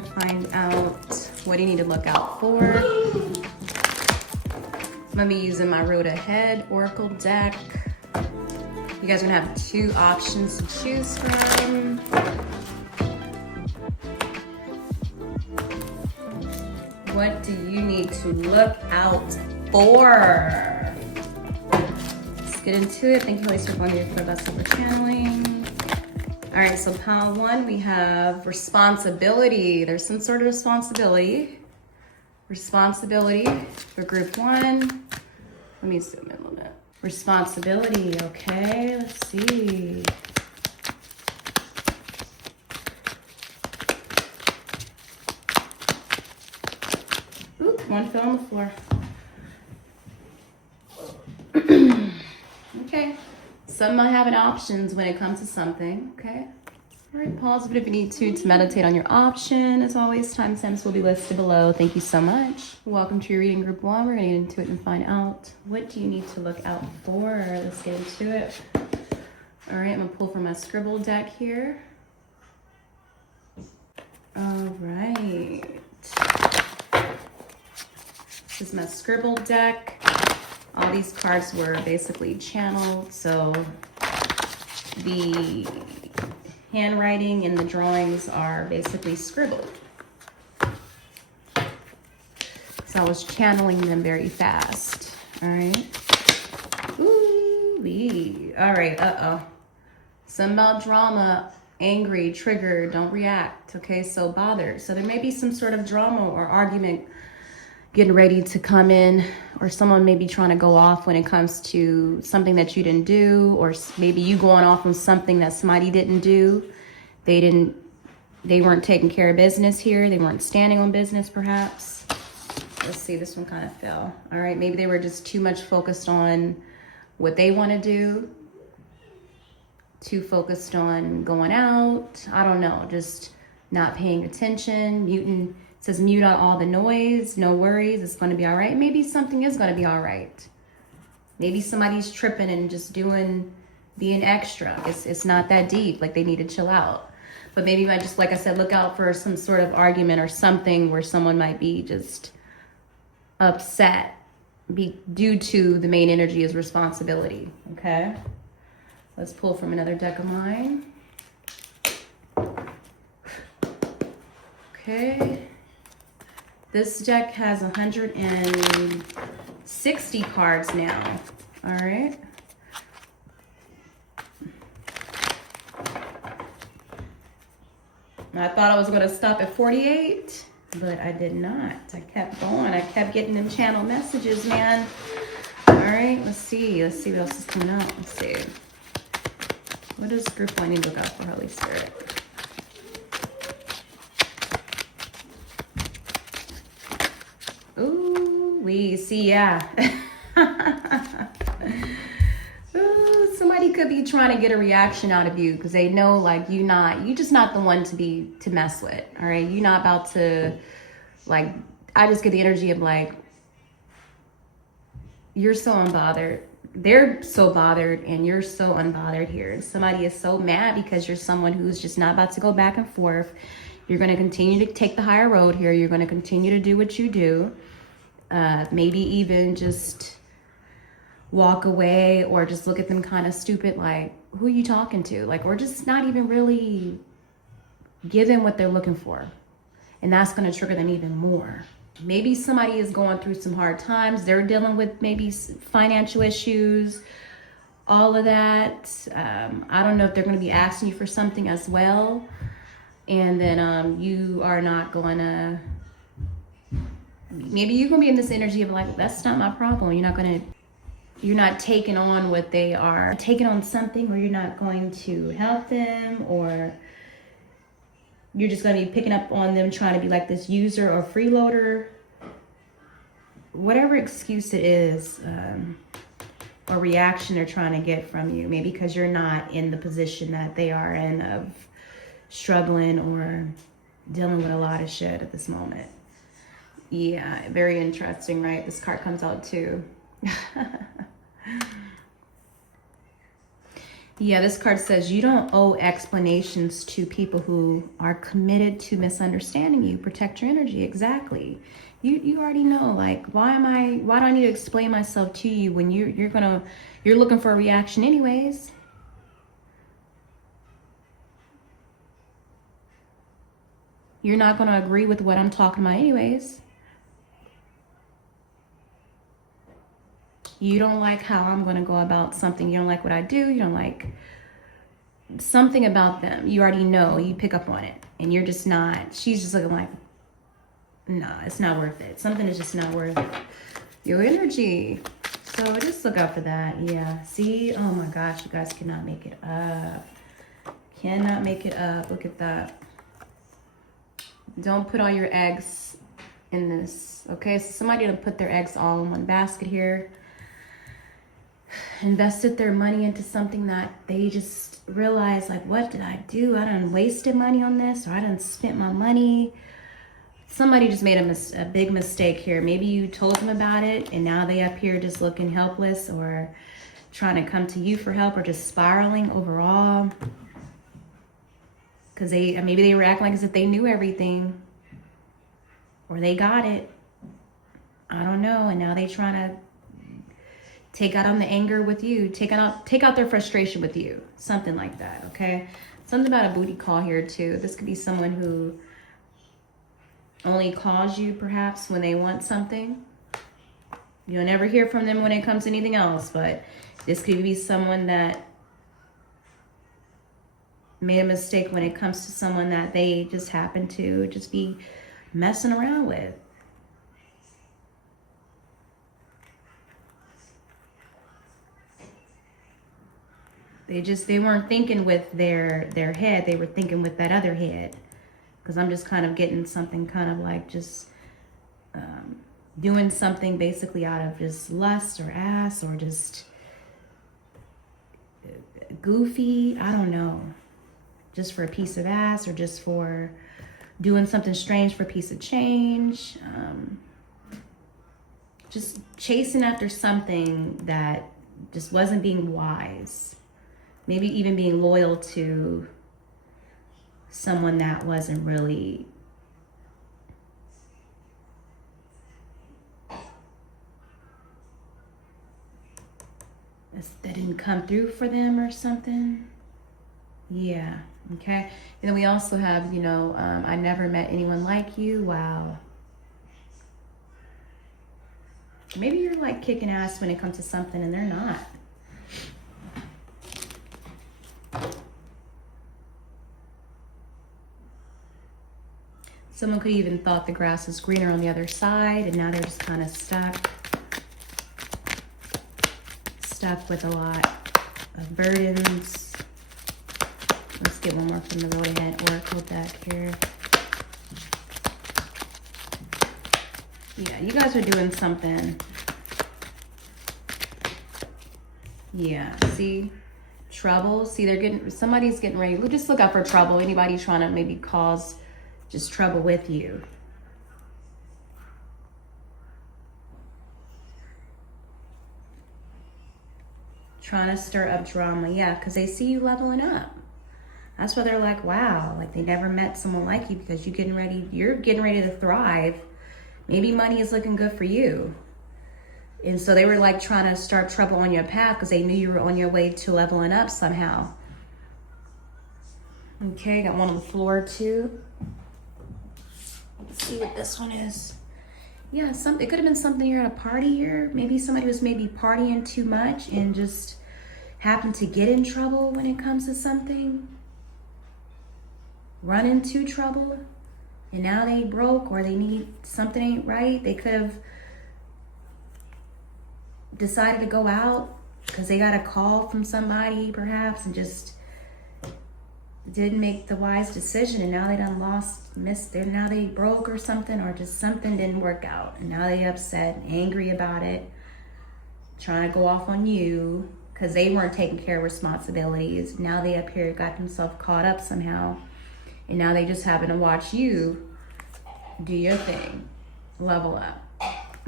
gonna find out what you need to look out for. I'm gonna be using my Road Ahead Oracle deck. You guys are gonna have 2 options to choose from. What do you need to look out for? Let's get into it. Thank you, Holy Spirit, for the best for channeling. All right, so pile 1, we have responsibility. There's some sort of responsibility. Responsibility for group 1. Let me zoom in a little bit. Responsibility, okay, let's see. Oop, one fell on the floor. Okay, some might have options when it comes to something, okay? All right, pause it if you need to meditate on your option. As always, timestamps will be listed below. Thank you so much. Welcome to your reading group 1. We're gonna get into it and find out what do you need to look out for. Let's get into it. All right, I'm gonna pull from my scribble deck here. All right. This is my scribble deck. All these cards were basically channeled, so the handwriting and the drawings are basically scribbled. So I was channeling them very fast. All right. Ooh-wee. All right, Something about drama, angry, triggered, don't react. Okay, so bothered. So there may be some sort of drama or argument getting ready to come in, or someone may be trying to go off when it comes to something that you didn't do, or maybe you going off on something that somebody didn't do. They weren't taking care of business here. They weren't standing on business, perhaps. Let's see, this one kind of fell. All right, maybe they were just too much focused on what they want to do, too focused on going out. I don't know, just not paying attention, muting. It says mute out all the noise, no worries, it's going to be all right. Maybe something is going to be all right. Maybe somebody's tripping and just being extra. It's not that deep, like they need to chill out. But maybe I just, like I said, look out for some sort of argument or something where someone might be just upset due to the main energy is responsibility, okay? Let's pull from another deck of mine. Okay. This deck has 160 cards now. All right. I thought I was going to stop at 48, but I did not. I kept going. I kept getting them channel messages, man. All right, let's see. Let's see what else is coming out. Let's see. What does group 1 need to look out for, Holy Spirit? Ooh, we see, yeah. Ooh, somebody could be trying to get a reaction out of you because they know, like, you just not the one to mess with. All right, you're not about to, like, I just get the energy of like, you're so unbothered. They're so bothered and you're so unbothered here. And somebody is so mad because you're someone who's just not about to go back and forth. You're going to continue to take the higher road here. You're going to continue to do what you do. Maybe even just walk away or just look at them kind of stupid, like, who are you talking to? Like, or just not even really give them what they're looking for. And that's going to trigger them even more. Maybe somebody is going through some hard times. They're dealing with maybe financial issues, all of that. I don't know if they're going to be asking you for something as well. And then you are not going to, maybe you're going to be in this energy of like, that's not my problem. You're not taking on what they are taking on something, or you're not going to help them, or you're just going to be picking up on them trying to be like this user or freeloader. Whatever excuse it is, or reaction they're trying to get from you, maybe because you're not in the position that they are in of struggling or dealing with a lot of shit at this moment. Yeah, very interesting, right? This card comes out too. Yeah, this card says you don't owe explanations to people who are committed to misunderstanding you. Protect your energy. Exactly. You already know, like, why do I need to explain myself to you when you're looking for a reaction anyways? You're not going to agree with what I'm talking about anyways. You don't like how I'm going to go about something. You don't like what I do. You don't like something about them. You already know. You pick up on it. And you're just not. She's just looking like, nah, it's not worth it. Something is just not worth it. Your energy. So just look out for that. Yeah. See? Oh my gosh. You guys cannot make it up. Cannot make it up. Look at that. Don't put all your eggs in this. Okay? So somebody will put their eggs all in one basket here. Invested their money into something that they just realized, like, what did I do? I done wasted money on this, or I done spent my money. Somebody just made a big mistake here. Maybe you told them about it and now they up here just looking helpless or trying to come to you for help or just spiraling overall. Because maybe they were acting like as if they knew everything or they got it. I don't know. And now they trying to take out on the anger with you, take out their frustration with you, something like that, okay? Something about a booty call here too. This could be someone who only calls you perhaps when they want something. You'll never hear from them when it comes to anything else, but this could be someone that made a mistake when it comes to someone that they just happen to just be messing around with. They weren't thinking with their head, they were thinking with that other head. Because I'm just kind of getting something kind of like just doing something basically out of just lust or ass or just goofy, I don't know. Just for a piece of ass or just for doing something strange for a piece of change. Just chasing after something that just wasn't being wise. Maybe even being loyal to someone that wasn't really that didn't come through for them or something. Yeah, okay. And then we also have, you know, I never met anyone like you. Wow. Maybe you're like kicking ass when it comes to something and they're not. Someone could even thought the grass was greener on the other side, and now they're just kind of stuck with a lot of burdens. Let's get one more from the Road Ahead Oracle deck here. Yeah, you guys are doing something. Yeah, see? Trouble. See, somebody's getting ready. Just look out for trouble. Anybody trying to maybe cause just trouble with you. Trying to stir up drama. Yeah, because they see you leveling up. That's why they're like, wow, like they never met someone like you because you're getting ready to thrive. Maybe money is looking good for you. And so they were like trying to start trouble on your path because they knew you were on your way to leveling up somehow. Okay, got one on the floor too. Let's see what this one is. Yeah, it could have been something you're at a party here. Maybe somebody was maybe partying too much and just happened to get in trouble when it comes to something. Run into trouble. And now they broke or they need something ain't right. They could have decided to go out because they got a call from somebody perhaps and just didn't make the wise decision, and now they done now they broke or something, or just something didn't work out, and now they upset, angry about it, trying to go off on you because they weren't taking care of responsibilities. Now they up here got themselves caught up somehow, and now they just happen to watch you do your thing, level up.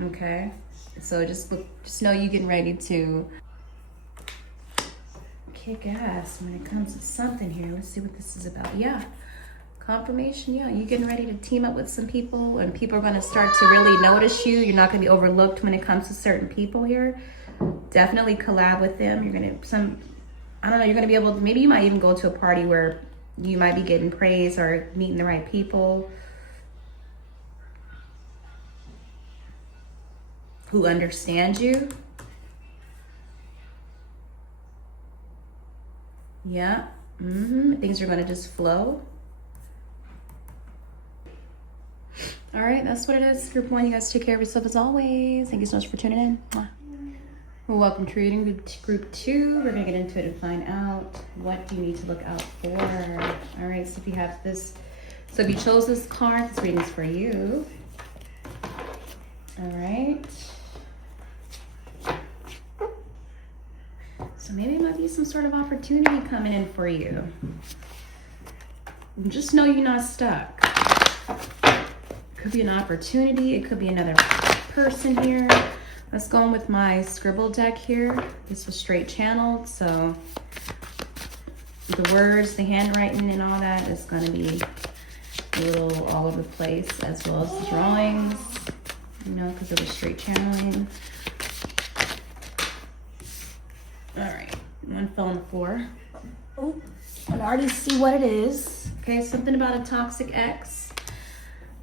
Okay, so just know you getting ready to. kick ass when it comes to something here. Let's see what this is about. Yeah. Confirmation, yeah. You getting ready to team up with some people, and people are going to start to really notice you. You're not going to be overlooked when it comes to certain people here. Definitely collab with them. You're going to, I don't know, you're going to be able to, maybe you might even go to a party where you might be getting praise or meeting the right people who understand you. Yeah. Things are going to just flow. All right, that's what it is. Group 1, you guys take care of yourself as always. Thank you so much for tuning in. Mwah. Well, welcome to reading group 2. We're going to get into it and find out what do you need to look out for. All right, so if you have this, so if you chose this card, this reading is for you. All right. So maybe it might be some sort of opportunity coming in for you. Just know you're not stuck. Could be an opportunity. It could be another person here. Let's go in with my scribble deck here. This was straight channeled, so the words, the handwriting and all that is going to be a little all over the place, as well as the drawings, you know, because it was straight channeling. All right, one fell on the floor. Oh, I can already see what it is. Okay, something about a toxic ex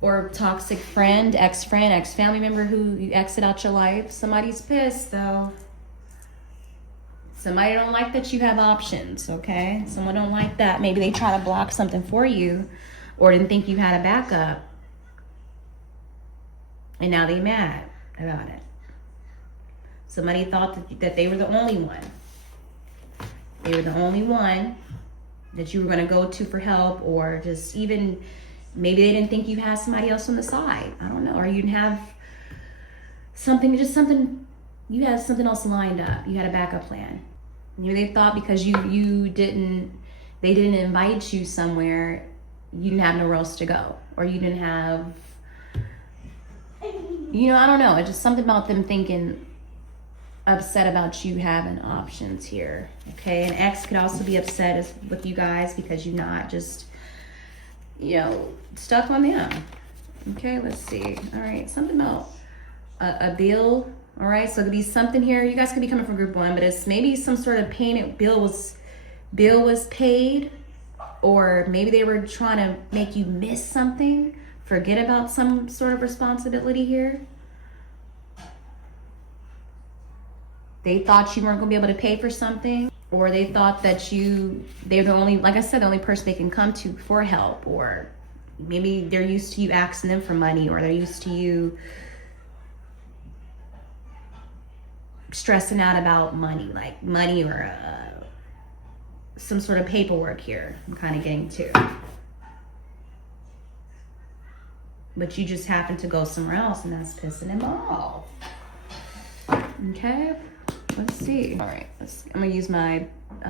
or toxic friend, ex-friend, ex-family member who you exit out your life. Somebody's pissed, though. Somebody don't like that you have options, okay? Someone don't like that. Maybe they try to block something for you or didn't think you had a backup. And now they mad about it. Somebody thought that they were the only one. They were the only one that you were going to go to for help, or just even maybe they didn't think you had somebody else on the side. I don't know. Or you didn't have something, you had something else lined up. You had a backup plan. You know, they thought because they didn't invite you somewhere, you didn't have nowhere else to go. Or you didn't have, you know, I don't know. It's just something about them thinking, upset about you having options here. Okay, an ex could also be upset with you guys because you're not just, you know, stuck on them. Okay, let's see. All right, something about a bill. All right, so it could be something here. You guys could be coming from group 1, but it's maybe some sort of payment. Bill was paid, or maybe they were trying to make you miss something, forget about some sort of responsibility here. They thought you weren't going to be able to pay for something, or they thought that they're the only, like I said, the only person they can come to for help, or maybe they're used to you asking them for money, or they're used to you stressing out about money, like money or some sort of paperwork here. I'm kind of getting to. But you just happen to go somewhere else, and that's pissing them off. Okay. Let's see. All right, I'm gonna use my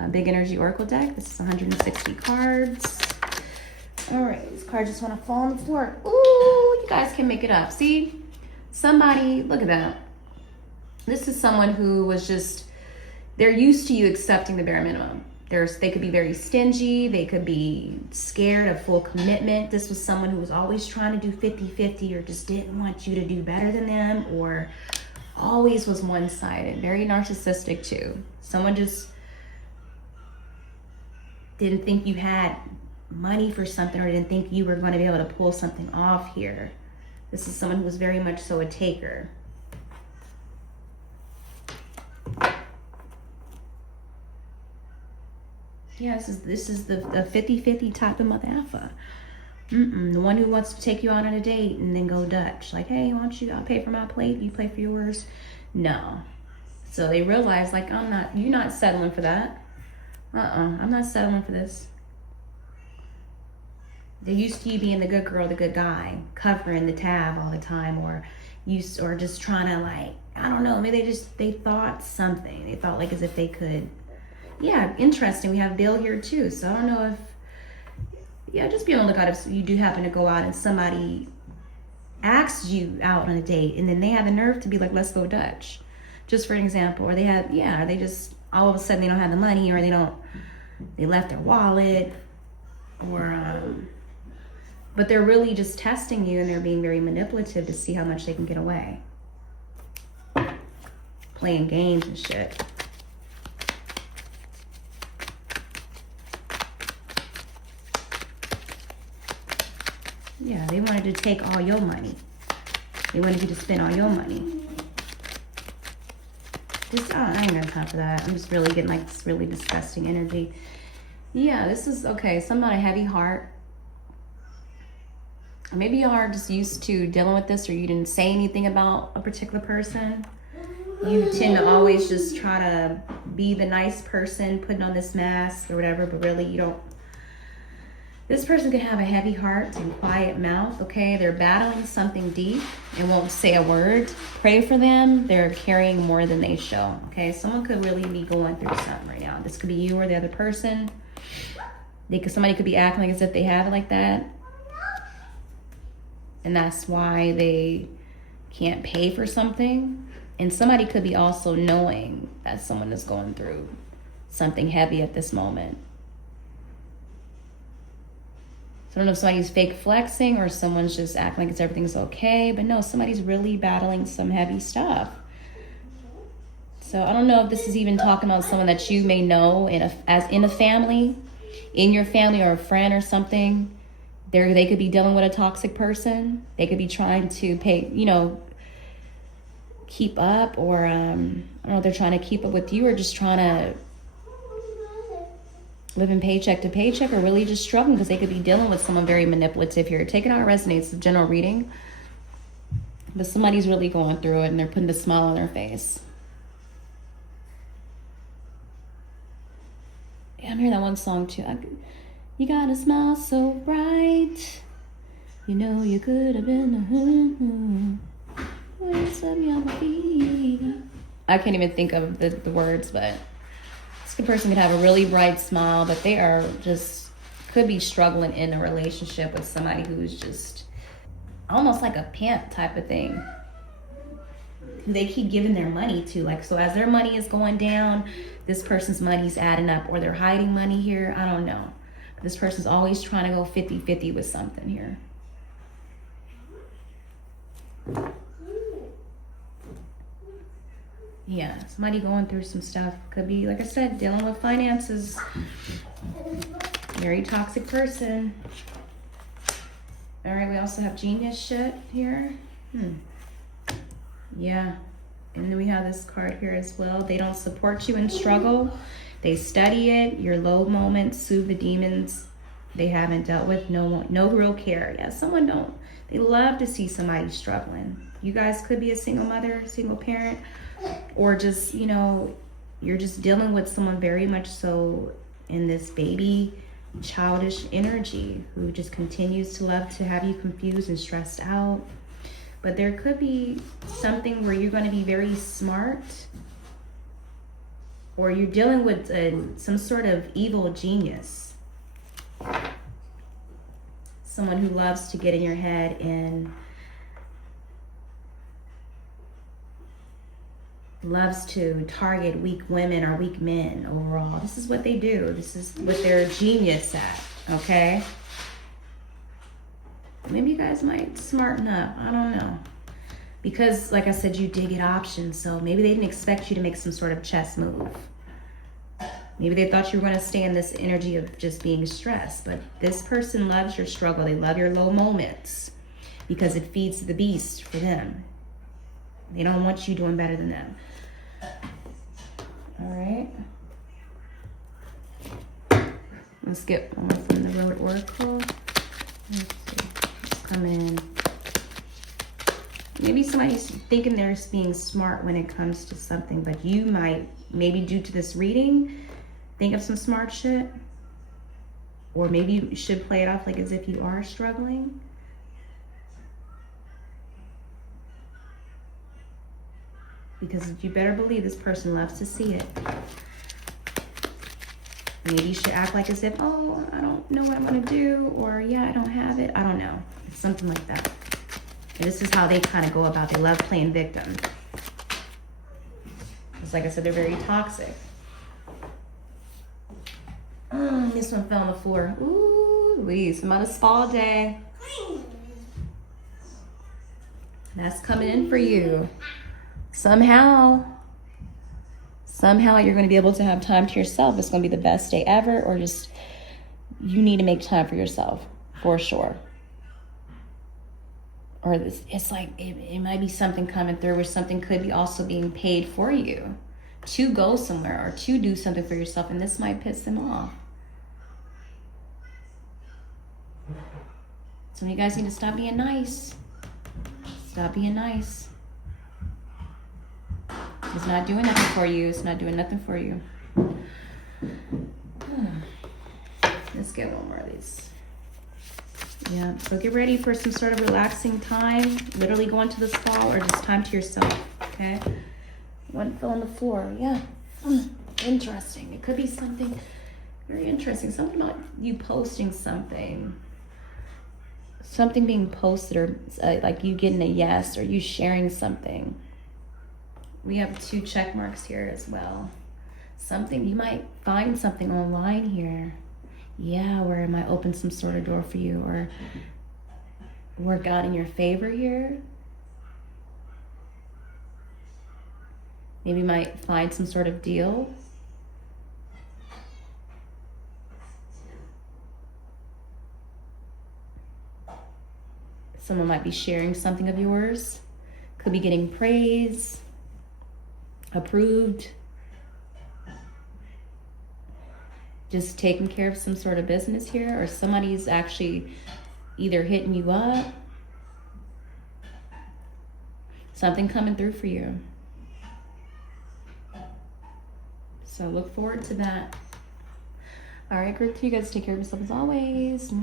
Big Energy Oracle deck. This is 160 cards. All right, these cards just want to fall on the floor. Ooh, you guys can make it up. See, somebody, look at that. This is someone who was just, they're used to you accepting the bare minimum. They could be very stingy. They could be scared of full commitment. This was someone who was always trying to do 50-50, or just didn't want you to do better than them, or always was one-sided, very narcissistic too. Someone just didn't think you had money for something, or didn't think you were going to be able to pull something off here. This is someone who was very much so a taker. Yeah, this is the 50-50 type of mother alpha. The one who wants to take you out on a date and then go Dutch. Like, hey, why don't I'll pay for my plate, you pay for yours. No. So they realize, like, you're not settling for that. I'm not settling for this. They're used to you being the good girl, the good guy, covering the tab all the time, or just trying to, like, I don't know, maybe they thought something. They thought like as if they could. Yeah, interesting. We have Bill here too. So I don't know if, yeah, just be on the lookout if you do happen to go out and somebody asks you out on a date and then they have the nerve to be like, let's go Dutch, just for an example. Or they just all of a sudden they don't have the money, or they left their wallet, or but they're really just testing you, and they're being very manipulative to see how much they can get away. Playing games and shit. Yeah, they wanted to take all your money. They wanted you to spend all your money. I ain't got time for that. I'm just really getting like this really disgusting energy. Yeah, this is, okay, something about a heavy heart. Or maybe y'all are just used to dealing with this, or you didn't say anything about a particular person. You tend to always just try to be the nice person, putting on this mask or whatever, but really you don't. This person could have a heavy heart and quiet mouth, okay? They're battling something deep and won't say a word. Pray for them. They're carrying more than they show, okay? Someone could really be going through something right now. This could be you or the other person. Somebody could be acting like as if they have it like that. And that's why they can't pay for something. And somebody could be also knowing that someone is going through something heavy at this moment. I don't know if somebody's fake flexing or someone's just acting like everything's okay, but no, somebody's really battling some heavy stuff. So I don't know if this is even talking about someone that you may know in a family, in your family, or a friend or something. They could be dealing with a toxic person. They could be trying to keep up, or I don't know if they're trying to keep up with you, or just trying to living paycheck to paycheck, or really just struggling because they could be dealing with someone very manipulative here. Take it how it resonates. It's a general reading. But somebody's really going through it, and they're putting a smile on their face. Yeah, I'm hearing that one song too. You got a smile so bright. You know you could have been I can't even think of the words, but this person could have a really bright smile, but they are just, could be struggling in a relationship with somebody who's just almost like a pimp type of thing, who they keep giving their money to. Like, so as their money is going down, this person's money's adding up, or they're hiding money here. I don't know. But this person's always trying to go 50-50 with something here. Yeah, somebody going through some stuff. Could be, like I said, dealing with finances. Very toxic person. All right, we also have genius shit here. Yeah, and then we have this card here as well. They don't support you in struggle. They study it. Your low moments soothe the demons they haven't dealt with. No real care. Yeah, they love to see somebody struggling. You guys could be a single mother, single parent, or just, you're just dealing with someone very much so in this baby, childish energy, who just continues to love to have you confused and stressed out. But there could be something where you're going to be very smart, or you're dealing with some sort of evil genius. Someone who loves to get in your head and loves to target weak women or weak men overall. This is what they do. This is what they're genius at, okay? Maybe you guys might smarten up. I don't know. Because, like I said, you did get options, so maybe they didn't expect you to make some sort of chess move. Maybe they thought you were going to stay in this energy of just being stressed. But this person loves your struggle. They love your low moments because it feeds the beast for them. They don't want you doing better than them. All right. Let's get one from the Road Oracle. Let's see. Come in. Maybe somebody's thinking they're being smart when it comes to something, but you might, maybe due to this reading, think of some smart shit. Or maybe you should play it off like as if you are struggling. Because you better believe this person loves to see it. Maybe you should act like as if, oh, I don't know what I'm going to do. Or, yeah, I don't have it. I don't know. It's something like that. And this is how they kind of go about. They love playing victim. Because like I said, they're very toxic. This one fell on the floor. Ooh, Louise, I'm on a spa day. That's coming in for you. Somehow you're going to be able to have time to yourself. It's going to be the best day ever, or just you need to make time for yourself, for sure. Or it's like it might be something coming through where something could be also being paid for you to go somewhere or to do something for yourself, and this might piss them off. Some of you guys need to stop being nice. Stop being nice. It's not doing nothing for you. It's not doing nothing for you. Let's get one more of these. Yeah, so get ready for some sort of relaxing time. Literally going to the spa or just time to yourself, okay? One fell on the floor, yeah. Interesting. It could be something very interesting. Something about you posting something. Something being posted, or like you getting a yes, or you sharing something. We have 2 check marks here as well. Something, you might find something online here. Yeah, where it might open some sort of door for you, or work out in your favor here. Maybe you might find some sort of deal. Someone might be sharing something of yours. Could be getting praise, approved. Just taking care of some sort of business here, or somebody's actually either hitting you up. Something coming through for you. So look forward to that. All right, group, you guys take care of yourself as always.